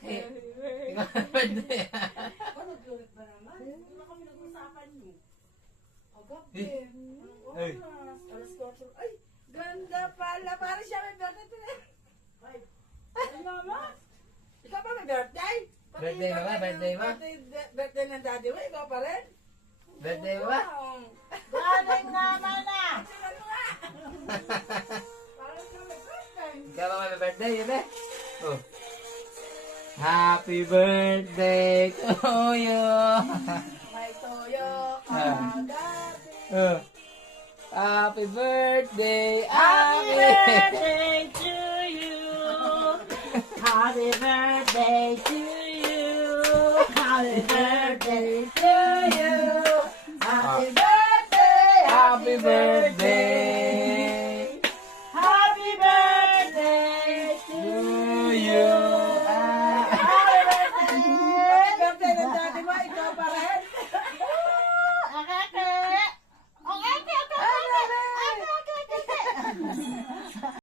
Ikaw birthday. Ano, ulit ba naman? Hindi na kami nag-usapan niyo. Agap Eh. din. Ay. Alas 4. Ay, ganda pala. Parang siya may birthday today. Ay, ay mama. Ikaw ba may birthday? Birthday mo ba? Birthday mo? Birthday ng daddy mo, ikaw pa rin? Birthday mo ba? Galing naman ah! Parang siya may birthday. Ikaw ba may birthday, yun eh? Oh. Happy birthday to you. May toyo Ah. kagabi. Oh. Happy birthday, Happy Ami. birthday to you. Happy birthday to you. Happy birthday to you. Happy birthday. Happy birthday